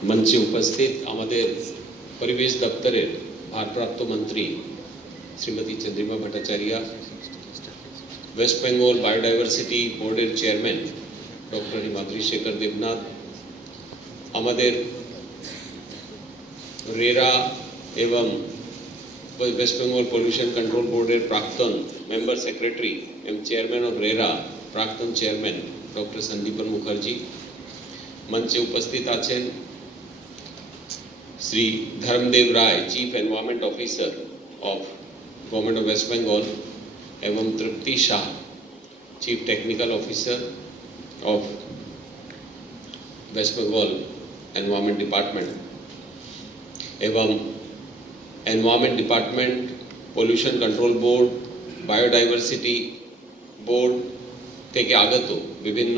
मंचे उपस्थित आमादेर परिवेश दफ्तरेर भारप्राप्त मंत्री Shrimati Chandrima Bhattacharya, West Bengal biodiversity बोर्डर चेयरमैन डॉक्टर हिमाद्री शेखर देवनाथ, आमादेर रेरा एवं वेस्ट बेंगल पॉल्यूशन कंट्रोल बोर्डर प्राक्तन मेंबर सेक्रेटरी एवं चेयरमैन ऑफ रेरा प्राक्तन चेयरमैन डॉक्टर संदीपन मुखर्जी, मंचे उपस्थित आছেন Shri Dharmadev Roy, chief environment officer of government of West Bengal एवं Tripti Shah, chief technical officer of West Bengal environment department एवं environment department, pollution control board, biodiversity board থেকে আগত বিভিন্ন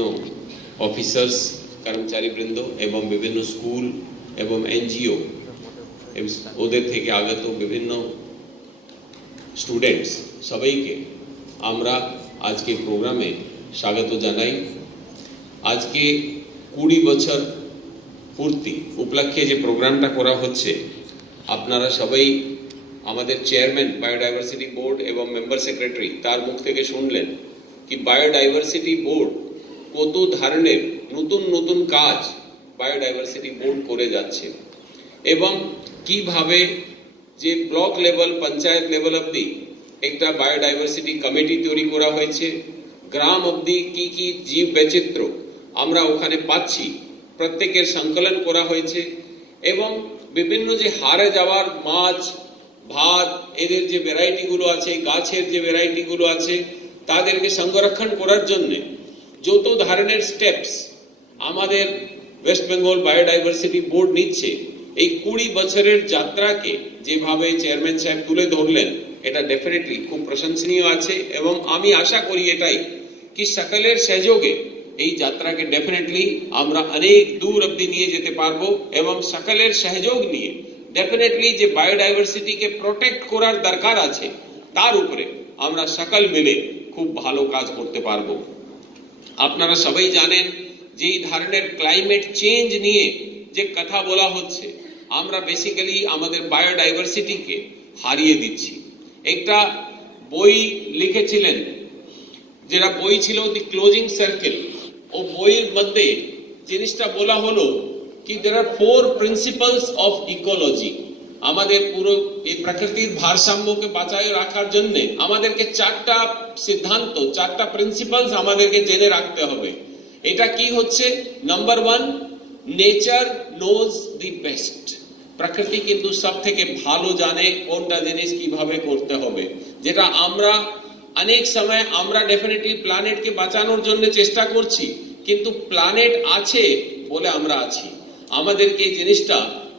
অফিসার্স कर्मचारी বৃন্দ এবং বিভিন্ন স্কুল এবং এনজিও ওদের থেকে আগত বিভিন্ন স্টুডেন্টস সবাইকে আমরা আজকে প্রোগ্রামে স্বাগত জানাই। আজকে 20 বছর পূর্তি উপলক্ষে যে প্রোগ্রামটা করা হচ্ছে, আপনারা সবাই আমাদের চেয়ারম্যান বায়োডাইভার্সিটি বোর্ড এবং মেম্বার সেক্রেটারি তার মুখ থেকে শুনলেন कि बायोडाइवर्सिटी बोर्ड কত ধরনের নতুন নতুন কাজ বায়োডাইভার্সিটি বোর্ড করে যাচ্ছে এবং কিভাবে যে ব্লক লেভেল পঞ্চায়েত লেভেল অবধি একটা বায়োডাইভার্সিটি কমিটি তৈরি করা হয়েছে, গ্রাম অবধি কি কি জীব বৈচিত্র্য আমরা ওখানে পাচ্ছি প্রত্যেকের সংকলন করা হয়েছে এবং বিভিন্ন যে হারে যাওয়ার মাছ ভাত এদের যে ভ্যারাইটি গুলো আছে, গাছের যে ভ্যারাইটি গুলো আছে তাদেরকে সংরক্ষণ করার জন্য যত ধরনের স্টেপস আমাদের ওয়েস্ট বেঙ্গল বায়োডাইভার্সিটি বোর্ড নিচ্ছে, এই 20 বছরের যাত্রাকে যেভাবে চেয়ারম্যান সাহেব তুলে ধরলেন, এটা ডেফিনেটলি খুব প্রশংসনীয় আছে এবং আমি আশা করি এটাই কি সকলের সহযোগে এই যাত্রাকে ডেফিনেটলি আমরা অনেক দূর অবধি নিয়ে যেতে পারবো এবং সকলের সহযোগ নিয়ে ডেফিনেটলি যে বায়োডাইভার্সিটিকে প্রোটেক্ট করার দরকার আছে তার উপরে আমরা সকল মিলে খুব ভালো কাজ করতে পারবো। আপনারা সবাই জানেন যে এই ধরনের ক্লাইমেট চেঞ্জ নিয়ে যে কথা বলা হচ্ছে, আমরা বেসিক্যালি আমাদের বায়োডাইভার্সিটিকে হারিয়ে দিচ্ছি। একটা বই লিখেছিলেন, যেটা বই ছিল দি ক্লোজিং সার্কেল, ও বইয়ের মধ্যে জিনিসটা বলা হলো কি there are 4 principles of ecology. আমাদের পুরো এই প্রকৃতির ভারসাম্যকে বাঁচায় রাখার জন্য আমাদেরকে 4টা সিদ্ধান্ত, 4টা প্রিন্সিপলস আমাদেরকে জেনে রাখতে হবে। এটা কি হচ্ছে? Number 1, nature knows the best. প্রকৃতি কিন্তু সবথেকে ভালো জানে কোনটা জিনিস কিভাবে করতে হবে। যেটা আমরা অনেক সময় আমরা ডেফিনেটলি প্ল্যানেটকে বাঁচানোর জন্য চেষ্টা করছি, কিন্তু প্ল্যানেট আছে বলে আমরা আছি। আমাদেরকে এই জিনিসটা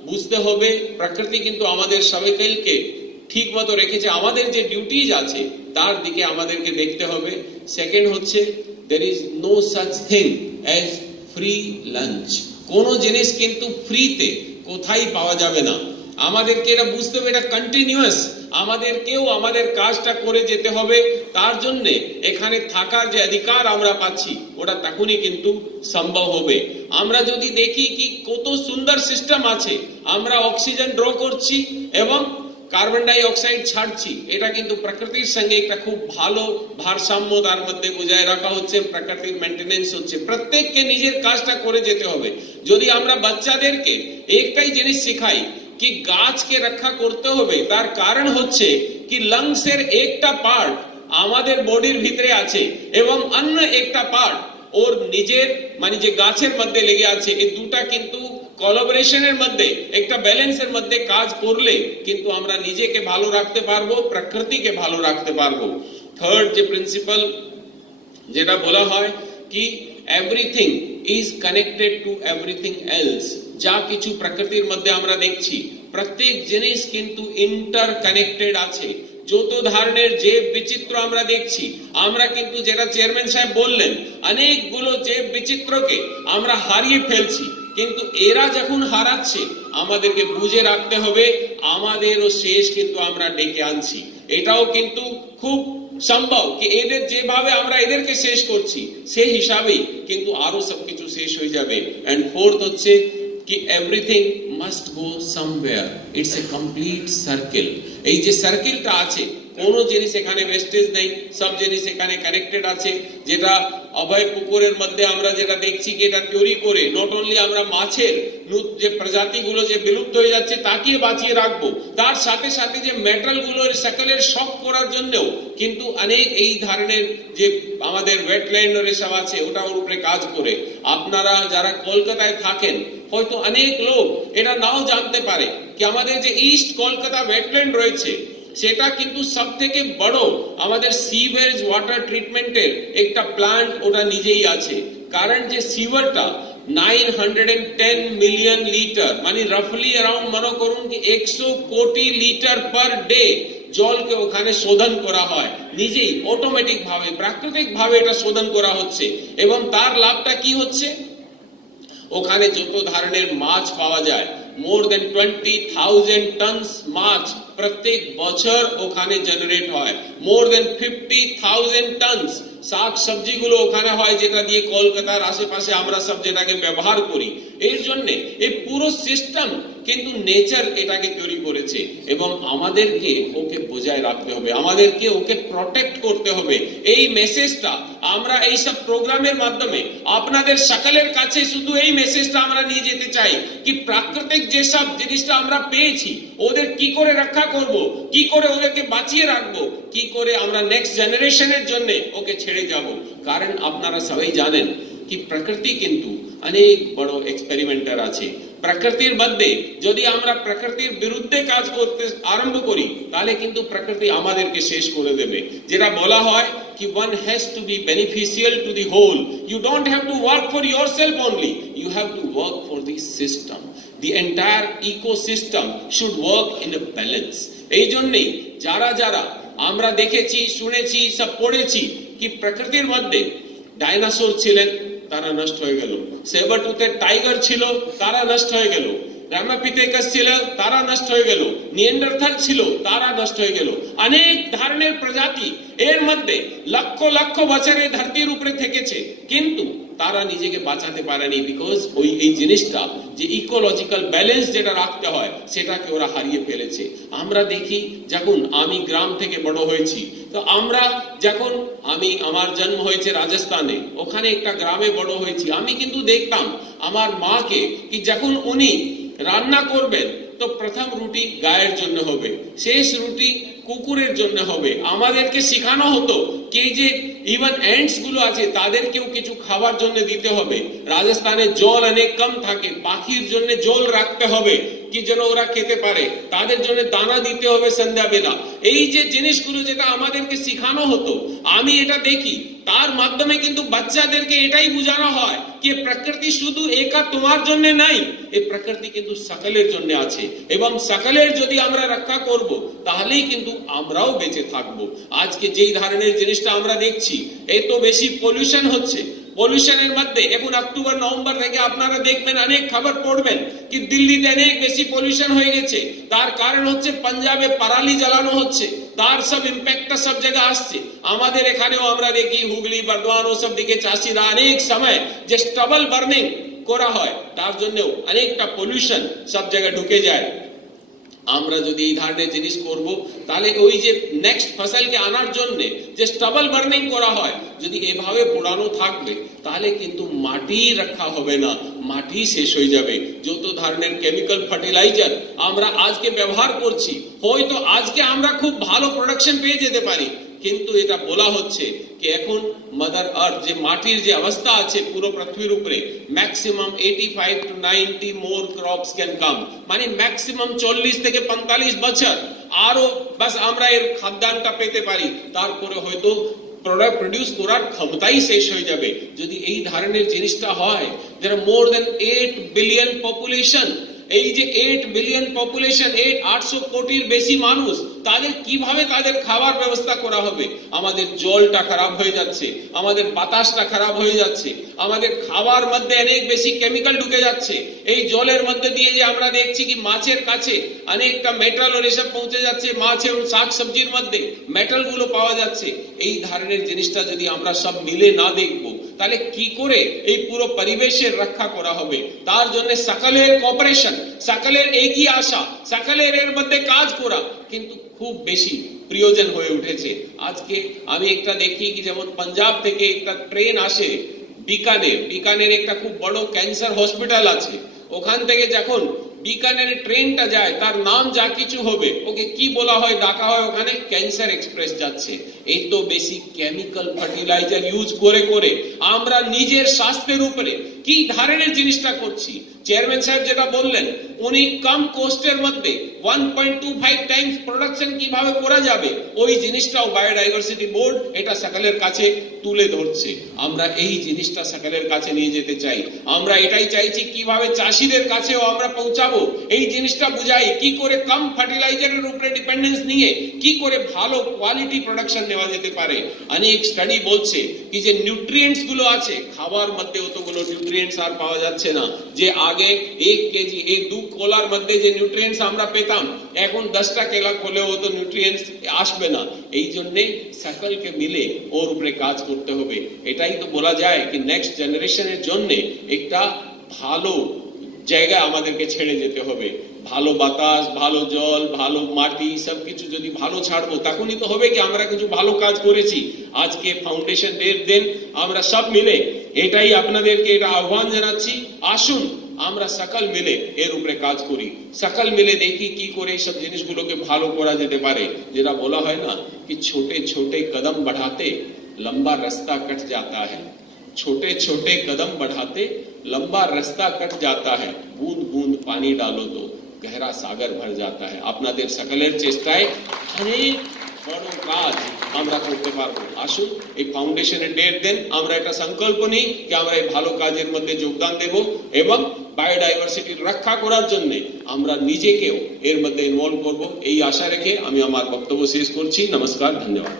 বুঝতে হবে। প্রকৃতি কিন্তু আমাদের সবাইকে ঠিক মতো রেখেছে, আমাদের যে ডিউটিজ আছে তার দিকে আমাদেরকে দেখতে হবে। সেকেন্ড হচ্ছে there is no such thing as free lunch। কোনো জিনিস কিন্তু ফ্রিতে কোথায় পাওয়া যাবে না। আমাদেরকে এটা বুঝতে হবে, এটা কন্টিনিউয়াস, আমাদেরকেও আমাদের কাজটা করে যেতে হবে। তার জন্য এখানে থাকার যে অধিকার আমরা পাচ্ছি ওটা তখনই কিন্তু সম্ভব হবে। আমরা যদি দেখি কি কত সুন্দর সিস্টেম আছে, আমরা অক্সিজেন ড্র করছি এবং কার্বন ডাই অক্সাইড ছাড়ছি, এটা কিন্তু প্রকৃতির সঙ্গে একটা খুব ভালো ভারসাম্য তার মধ্যে বজায় রাখা হচ্ছে, প্রকৃতির মেইনটেনেন্স হচ্ছে। প্রত্যেককে নিজের কাজটা করে যেতে হবে। যদি আমরা বাচ্চাদেরকে একটাই জিনিস শেখাই कि गाछ के रक्षा करते হবে, তার কারণ হচ্ছে কি লাংসের একটা পার্ট আমাদের বডির ভিতরে আছে এবং অন্য একটা পার্ট ওর নিজের মানে যে গাছের মধ্যে লেগে আছে। এই দুটো কিন্তু কোলাবোরেশনের মধ্যে একটা ব্যালেন্সের মধ্যে কাজ করলে কিন্তু আমরা নিজেকে ভালো রাখতে পারবো, প্রকৃতিকে ভালো রাখতে পারবো। থার্ড যে প্রিন্সিপাল যেটা বলা হয় কি everything is connected to everything else. যা কিছু প্রকৃতির মধ্যে আমরা দেখছি প্রত্যেক জিনিস কিন্তু ইন্টারকানেক্টেড আছে। যত ধরনের যে বিচিত্র আমরা দেখছি, আমরা কিন্তু যেটা চেয়ারম্যান সাহেব বললেন অনেকগুলো যে বিচিত্রকে আমরা হারিয়ে ফেলছি, কিন্তু এরা যখন হারাচ্ছে আমাদেরকে বুঝে রাখতে হবে আমাদেরও শেষ কিন্তু আমরা ডেকে আনছি। এটাও কিন্তু খুব সম্ভব কি এদের যেভাবে আমরা এদেরকে শেষ করছি সেই হিসাবেই কিন্তু আরো সবকিছু শেষ হয়ে যাবে। এন্ড ফোর্থ হচ্ছে कि everything must go somewhere, it's a complete circle. এই যে সার্কেলটা আছে, কোনো জিনিস এখানে ওয়েস্টেজ নেই, সব জিনিস এখানে কানেক্টেড আছে। যেটা অভয় পুকুরের মধ্যে আমরা যেটা দেখছি কি এটা তৈরি করে নট অনলি আমরা মাছের যে প্রজাতিগুলো যে বিলুপ্ত হয়ে যাচ্ছে তাকে বাঁচিয়ে রাখবো, তার সাথে সাথে যে মেটালগুলোর সকলের শক করার জন্যও কিন্তু অনেক এই ধরনের যে আমাদের ওয়েটল্যান্ড এসব আছে ওটার উপরে কাজ করে। আপনারা যারা কলকাতায় থাকেন হয়তো অনেক লোক এটা নাও জানতে পারে কি আমাদের যে ইস্ট কলকাতা ওয়েটল্যান্ড রয়েছে সেটা কিন্তু সব থেকে বড় আমাদের সিওয়েজ ওয়াটার ট্রিটমেন্টের একটা প্ল্যান্ট ওটা নিজেই আছে। কারণ যে সিওয়ারটা 910 মিলিয়ন লিটার মানে রাফলি অ্যারাউন্ড মনে করুন কি 100 কোটি লিটার পার ডে জলকে ওখানে শোধন করা হয় নিজেই অটোমেটিক ভাবে, প্রাকৃতিক ভাবে এটা শোধন করা হচ্ছে। এবং তার লাভটা কি হচ্ছে, ওখানে যত ধরনের মাছ পাওয়া যায়, মোর দেন 20,000 টনস মাছ প্রত্যেক বছর ওখানে জেনারেট হয়। মোর দেন 50,000 টনস শাক সবজিগুলো ওখানে হয় যেটা দিয়ে কলকাতার আশেপাশে আমরা সব যেটাকে ব্যবহার করি। এর জন্য এই পুরো সিস্টেম কিন্তু নেচার এটাকে তৈরি করেছে এবং আমাদেরকে ওকে বজায় রাখতে হবে, আমাদেরকে ওকে প্রটেক্ট করতে হবে। এই মেসেজটা আমরা এই সব প্রোগ্রামের মাধ্যমে আপনাদের সকলের কাছে শুধু এই মেসেজটা আমরা নিয়ে যেতে চাই কি প্রাকৃতিক যেসব জিনিসটা আমরা পেয়েছি ওদের কি করে রক্ষা করব, কি করে ওদেরকে বাঁচিয়ে রাখবো, কি করে আমরা নেক্সট জেনারেশনের জন্য ওকে ছেড়ে যাব। কারণ আপনারা সবাই জানেন কি প্রকৃতি কিন্তু অনেক বড় এক্সপেরিমেন্টার আছে। প্রকৃতির মধ্যে যদি আমরা প্রকৃতির বিরুদ্ধে কাজ করতে আরম্ভ করি তাহলে কিন্তু প্রকৃতি আমাদেরকে শেষ করে দেবে। যেটা বলা হয় কি one has to be beneficial to the whole, you don't have to work for yourself only, you have to work for the system, the entire ecosystem should work in a balance। এই জন্যই যারা যারা আমরা দেখেছি শুনেছি সব পড়েছি কি প্রকৃতির মধ্যে ডাইনোসর ছিলেন তারা নষ্ট হয়ে গেল, সেবারটুথের টাইগার ছিল তারা নষ্ট হয়ে গেল, রামাপিথেকাস ছিল তারা নষ্ট হয়ে গেল, নিয়ান্ডারথাল ছিল তারা নষ্ট হয়ে গেল। অনেক ধরনের প্রজাতি এর মধ্যে লক্ষ লক্ষ বছরের ধরতির উপরে থেকেছে কিন্তু তারা নিজেকে বাঁচাতে পারেনি বিকজ ওই এই জিনিসটা যে ইকোলজিক্যাল ব্যালেন্স যেটা রাখতে হয় সেটাকে ওরা হারিয়ে ফেলেছে। আমরা দেখি যখন আমি গ্রাম থেকে বড় হয়েছি তো আমরা যখন আমার জন্ম হয়েছে রাজস্থানে, ওখানে একটা গ্রামে বড় হয়েছি, আমি কিন্তু দেখতাম আমার মাকে কি যখন উনি রান্না করবেন তো প্রথম রুটি গায়ের জন্য হবে, শেষ রুটি কুকুরের জন্য হবে। আমাদেরকে শেখানো হতো কি যে ইভেন এন্টস গুলো আছে তাদেরকেও কিছু খাবার জন্য দিতে হবে। রাজস্থানে জল অনেক কম থাকে, পাখির জন্য জল রাখতে হবে কি যেন ওরা খেতে পারে, তাদের জন্য দানা দিতে হবে সন্ধ্যাবেলা। এই যে জিনিসগুলো যেটা আমাদেরকে শেখানো হতো আমি এটা দেখি তার মাধ্যমে কিন্তু বাচ্চাদেরকে এটাই বোঝানো হয় কি প্রকৃতি শুধু একা তোমার জন্য নাই, এই প্রকৃতি কিন্তু সকলের জন্য আছে এবং সকলের যদি আমরা রক্ষা করব তাহলেই কিন্তু আমরাও বেঁচে থাকবো। আজকে যেই ধরনের জিনিসটা আমরা দেখছি এত বেশি পলিউশন হচ্ছে, পলিউশনের মধ্যে এখন অক্টোবর নভেম্বর থেকে আপনারা দেখবেন অনেক খবর পড়বেন কি দিল্লিতে অনেক বেশি পলিউশন হয়ে গেছে। তার কারণ হচ্ছে পাঞ্জাবে পরালি জ্বালানো হচ্ছে, তার সব ইম্প্যাক্টটা সব জায়গায় আসছে। আমাদের এখানেও আমরা দেখি হুগলি বর্ধমান ও সব দিকে চাষিরা অনেক সময় যে স্টাবল বার্নিং করা হয় তার জন্যও অনেকটা পলিউশন সব জায়গায় ঢুকে যায়। আমরা যদি এই ধরনের জিনিস করব তাহলে ওই যে নেক্সট ফসলকে আনার জন্য যে স্টাবল বার্নিং করা হয় যদি এভাবে পোড়ানো থাকবে তাহলে কিন্তু মাটি রক্ষা হবে না, মাটি শেষ হয়ে যাবে। যত ধরনের কেমিক্যাল ফার্টিলাইজার আমরা আজকে ব্যবহার করছি হয়তো আজকে আমরা খুব ভালো প্রোডাকশন পেয়ে যেতে পারি কিন্তু এটা বলা হচ্ছে কি এখন মাদার আর্থ যে মাটির যে অবস্থা আছে পুরো পৃথিবীর উপরে maximum 85 to 90 more crops can come, মানে ম্যাক্সিমাম 40 থেকে 45 বছর আরো বাস আমরা এর খাদ্যান্নটা পেতে পারি, তারপরে হয়তো প্রোডাক্ট প্রডিউস করার ক্ষমতাই শেষ হয়ে যাবে। যদি এই ধরনের জিনিসটা হয় যারা মোর দেন 8 বিলিয়ন পপুলেশন, এই যে 8 বিলিয়ন পপুলেশন 800 কোটির বেশি মানুষ তাদের কিভাবে তাদের খাবার ব্যবস্থা করা হবে? আমাদের জলটা খারাপ হয়ে যাচ্ছে, আমাদের বাতাসটা খারাপ হয়ে যাচ্ছে, আমাদের খাবার মধ্যে অনেক বেশি কেমিক্যাল ঢুকে যাচ্ছে। এই জলের মধ্যে দিয়ে যে আমরা দেখছি কি মাছের কাছে অনেকটা মেটাল আর এসব পৌঁছে যাচ্ছে, মাছ এবং শাক সবজির মধ্যে মেটাল গুলো পাওয়া যাচ্ছে। এই ধরনের জিনিসটা যদি আমরা সব মিলে না দেখবো তাহলে কি করে এই পুরো পরিবেশের রক্ষা করা হবে? তার জন্য সকলের কোঅপারেশন, সকলের এগিয়ে আসা, সকলের এর মধ্যে কাজ করা কিন্তু খুব বেশি প্রয়োজন হয়ে উঠেছে। আজকে আমি একটা দেখি কি যেমন পাঞ্জাব থেকে একটা ট্রেন আসে বিকানের একটা খুব বড় ক্যান্সার হসপিটাল আছে, ওখান থেকে যখন বিকানের ট্রেনটা যায় তার নাম যা কিছু হবে ওকে কি বলা হয়, ডাকা হয় ওখানে ক্যান্সার এক্সপ্রেস যাচ্ছে। এই তো বেশি কেমিক্যাল ফার্টিলাইজার ইউজ করে করে আমরা নিজের স্বাস্থ্যের উপরে কি ধরনের জিনিসটা করছি। চেয়ারম্যান সাহেব যেটা বললেন, উনি কম কোস্টের মধ্যে 1.25 টাইমস প্রোডাকশন কিভাবে করা যাবে, ওই জিনিসটাও বায়োডাইভার্সিটি বোর্ড এটা সকলের কাছে তুলে ধরছে। আমরা এই জিনিসটা সকলের কাছে নিয়ে যেতে চাই। আমরা এটাই চাইছি কিভাবে চাষিদের কাছেও আমরা পৌঁছাবো, এই জিনিসটা বুঝাই কি করে কম ফার্টিলাইজারের উপরে ডিপেন্ডেন্স নিয়ে কি করে ভালো কোয়ালিটি প্রোডাকশন নেওয়া যেতে পারে। অনেক স্টাডি বলছে কি যে নিউট্রিয়েন্টস গুলো আছে খাবার মধ্যে, অতগুলো নিউট্রিয়েন্টস আর পাওয়া যাচ্ছে না। যে আগে 1 কেজি 2 কোলার মধ্যে যে নিউট্রিয়েন্টস আমরা পেতাম, এখন 10টা কেলা খোলেও তো নিউট্রিয়েন্টস আসবে না। এই জন্য সকলকে মিলে ওর উপরে কাজ করতে হবে। এটাই তো বলা যায় কি নেক্সট জেনারেশনের জন্য একটা ভালো জায়গায় আমাদেরকে ছেড়ে যেতে হবে। ভালো বাতাস, ভালো জল, ভালো মাটি সবকিছু যদি ভালো ছাড়বো তখনই তো হবে কি আমরা কিছু ভালো কাজ করেছি। আজকে ফাউন্ডেশন ডের দিন আমরা সব মিলে এটাই আপনাদেরকে এটা আহ্বান জানাচ্ছি, আসুন আমরা সকল মিলে এর উপরে কাজ করি, সকল মিলে দেখি কি করে সব জিনিসগুলোকে ভালো করা যেতে পারে। যেটা বলা হয় না कि छोटे छोटे कदम बढ़ाते लंबा रास्ता कट जाता है, छोटे छोटे कदम बढ़ाते लंबा रास्ता कट जाता है, बूंद बूंद पानी डालो तो गहरा सागर भर जाता है। আপনাদের সকলের চেষ্টায় অনেক বড় কাজ আমরা করতে পারবো। আসুন এই ফাউন্ডেশনের ডের দিন আমরা একটা সংকল্প নিই কি আমরা এই ভালো কাজের মধ্যে যোগদান দেব এবং বায়োডাইভার্সিটি রক্ষা করার জন্য আমরা নিজেকেও এর মধ্যে ইনভলভ করব। এই আশা রেখে আমি আমার বক্তব্য শেষ করছি। নমস্কার, ধন্যবাদ।